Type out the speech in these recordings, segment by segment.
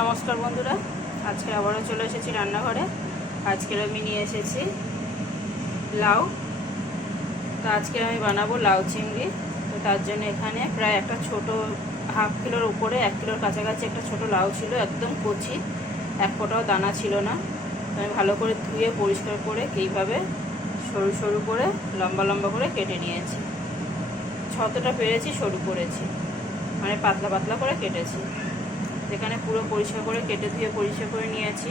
নমস্কার বন্ধুরা, আজকে আবারও চলে এসেছি রান্নাঘরে। আজকের আমি নিয়ে এসেছি লাউ। তো আজকে আমি বানাবো লাউ চিংড়ি। তো তার জন্য এখানে প্রায় একটা ছোট হাফ কিলোর উপরে 1 কিলোর কাছাকাছি একটা ছোট লাউ ছিল, একদম কচি, এক ফোঁটাও দানা ছিল না। তো আমি ভালো করে ধুয়ে পরিষ্কার করে এইভাবে সরু সরু করে লম্বা লম্বা করে কেটে নিয়েছি। যতটা পেরেছি সরু করেছি, মানে পাতলা পাতলা করে কেটেছি। এখানে পুরো পরিষ্কার করে কেটে ধুয়ে পরিষ্কার করে নিয়েছি।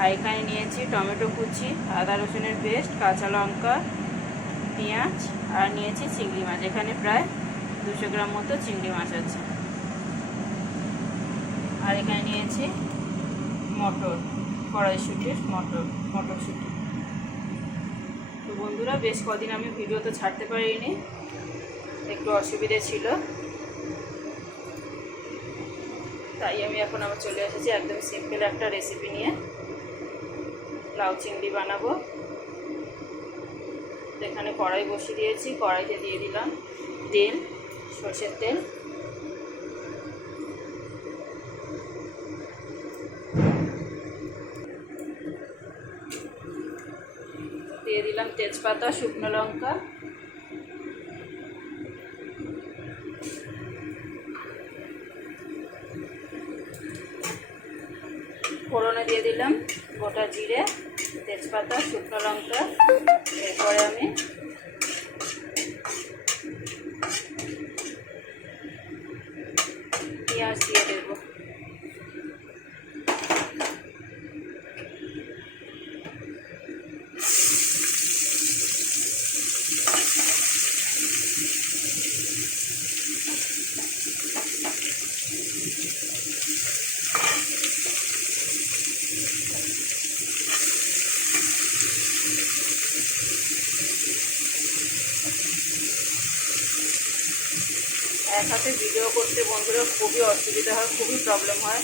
আর এখানে নিয়েছি টমেটো কুচি, আদা রসুনের পেস্ট, কাঁচা লঙ্কা, পেঁয়াজ, আর নিয়েছি চিংড়ি মাছ। এখানে প্রায় 200 গ্রাম মতো চিংড়ি মাছ আছে। আর এখানে নিয়েছি মটর, কড়াইশুটির মটরশুঁটি। তো বন্ধুরা, বেশ কদিন আমি ভিডিও তো ছাড়তে পারিনি, একটু অসুবিধে ছিল, তাই আমি এখন আবার চলে এসেছি একদম সিম্পল একটা রেসিপি নিয়ে। লাউ চিংড়ি বানাবো। এখানে কড়াই বসিয়ে দিয়েছি, কড়াইতে দিয়ে দিলাম তেল, সরষের তেল। দিয়ে দিলাম তেজপাতা, শুকনো লঙ্কা, ফোড়নে দিয়ে দিলাম গোটা জিরে, তেজপাতা, শুকনো লঙ্কা। এরপরে আমি পেঁয়াজ দিয়ে দেব। এক হাতে ভিডিও করতে বন্ধুরা খুবই অসুবিধা হয়, খুবই প্রবলেম হয়।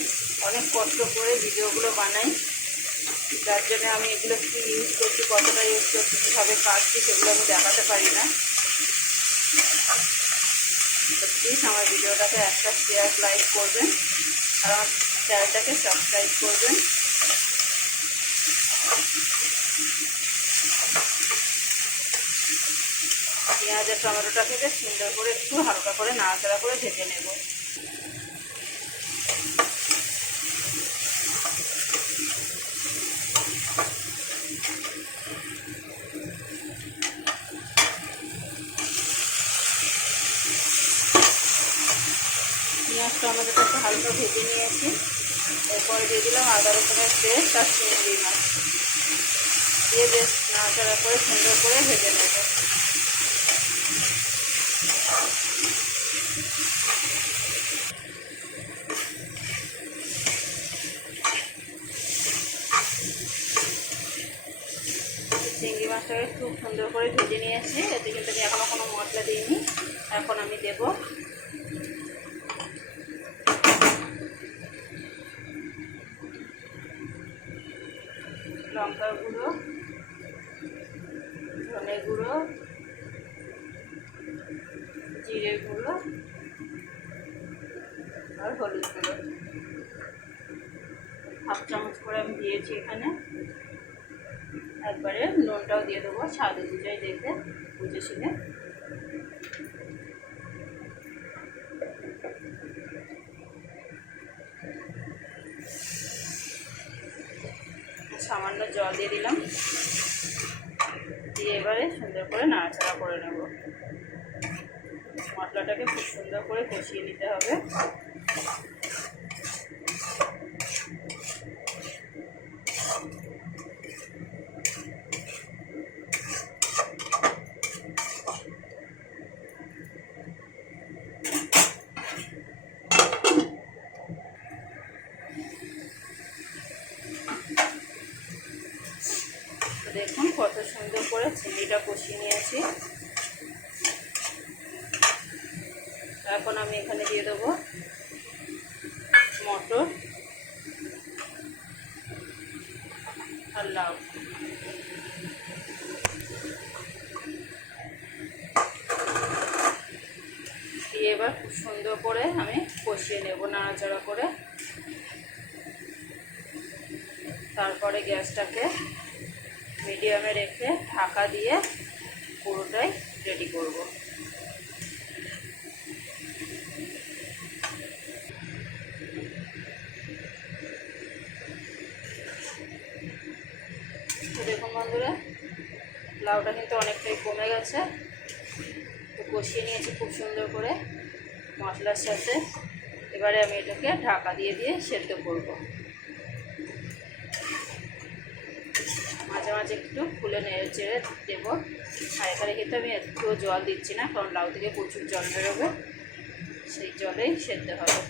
অনেক কষ্ট করে ভিডিওগুলো বানাই, যার জন্য আমি এগুলো কি ইউজ করছি, কতটা ইউজ করছি, কীভাবে কাটছি, সেগুলো আমি দেখাতে পারি না। তো প্লিজ আমার ভিডিওটাকে একটা শেয়ার, লাইক করবেন, আর আমার চ্যানেলটাকে সাবস্ক্রাইব করবেন। পেঁয়াজ আর টমেটোটাকে বেশ সুন্দর করে একটু হালকা করে নাড়াচাড়া করে ভেজে নেব। পেঁয়াজ টমেটোটা একটু হালকা ভেজে নিয়েছি। এরপরে দিয়ে দিলাম আদা রসুনের পেস্ট আর চিংড়ি মাছ দিয়ে বেশ নাড়াচাড়া করে সুন্দর করে ভেজে নেব। চিংড়ি মাছটাকে খুব সুন্দর করে ভেজে নিয়েছি। এতে কিন্তু আমি এখনও কোনো মশলা দিইনি। এখন আমি দেব লঙ্কার গুঁড়ো, ধনে গুঁড়ো, জিরে গুঁড়ো আর হলুদ গুঁড়ো। হাফ চামচ করে আমি দিয়েছি এখানে। একবারে নুনটাও দিয়ে দেবো স্বাদ অনুযায়ী, দেখে বুঝে শুনে। সামান্য জল দিয়ে দিলাম, দিয়ে এবারে সুন্দর করে নাড়াচাড়া করে নেব। মশলাটাকে খুব সুন্দর করে কষিয়ে নিতে হবে। দেখুন কত সুন্দর করে চিংড়িটা কষিয়ে নিয়েছি। এখন আমি এখানে দিয়ে দেবো মটর আর লাউ। দিয়ে এবার খুব সুন্দর করে আমি কষিয়ে নেব নাড়াচাড়া করে। তারপরে গ্যাসটাকে মিডিয়ামে রেখে ঢাকা দিয়ে পুরোটাই রেডি করব। দেখুন বন্ধুরা, লাউটা কিন্তু অনেকটাই কমে গেছে। তো কষিয়ে নিয়েছি খুব সুন্দর করে মশলার সাথে। এবারে আমি এটাকে ঢাকা দিয়ে দিয়ে সেদ্ধ করব। মাঝে মাঝে একটু খুলে নেড়ে চেড়ে দেবো। আর এখানে কিন্তু আমি একটুও জল দিচ্ছি না, কারণ লাউ থেকে প্রচুর জল বেরোবে, সেই জলেই সেদ্ধ হবে।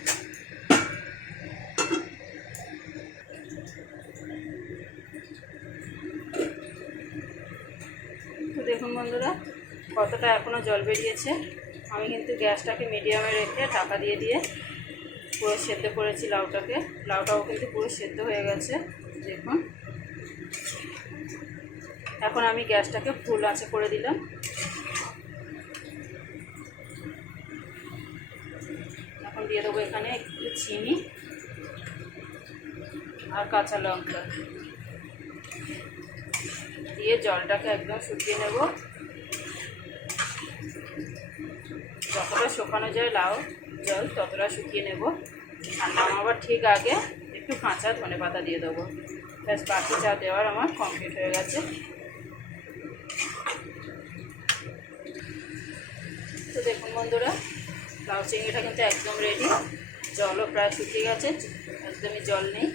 তো দেখুন বন্ধুরা, কতটা এখনও জল বেরিয়েছে। আমি কিন্তু গ্যাসটাকে মিডিয়ামে রেখে ঢাকা দিয়ে দিয়ে পুরো সেদ্ধ করেছি লাউটাকে। লাউটাও কিন্তু পুরো সেদ্ধ হয়ে গেছে দেখুন। এখন আমি গ্যাসটাকে ফুল আঁচে করে দিলাম। এখন দিয়ে দেবো এখানে একটু চিনি আর কাঁচা লঙ্কা দিয়ে জলটাকে একদম শুকিয়ে নেব। যতটা শুকানো যায় লাউ জল ততটা শুকিয়ে নেব। আর নামাবার ঠিক আগে একটু কাঁচা ধনেপাতা দিয়ে দেবো। ব্যাস, বাকি যা দেওয়ার আমার কমপ্লিট হয়ে গেছে। তো দেখুন বন্ধুরা, লাউ চিংড়িটা কিন্তু একদম রেডি। জলও প্রায় শুকিয়ে গেছে, একদমই জল নেই।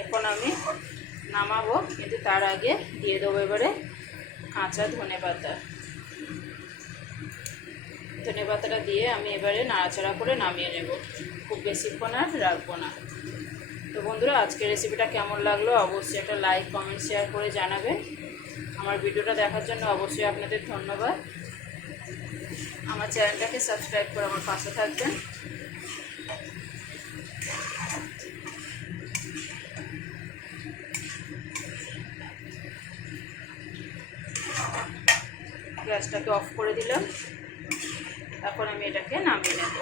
এখন আমি নামাবো, কিন্তু তার আগে দিয়ে দেবো এবারে কাঁচা ধনেপাতা। ধনেপাতাটা দিয়ে আমি এবারে নাড়াচাড়া করে নামিয়ে নেব। খুব বেশিক্ষণ আর রাখবো না। তো বন্ধুরা, আজকের রেসিপিটা কেমন লাগলো অবশ্যই একটা লাইক কমেন্ট শেয়ার করে জানাবেন। আমার ভিডিওটা দেখার জন্য অবশ্যই আপনাদের ধন্যবাদ। আমার চ্যানেলটাকে সাবস্ক্রাইব করে আমার পাশে থাকবেন। গ্যাসটাকে অফ করে দিলাম। এখন আমি এটাকে নামিয়ে নেব।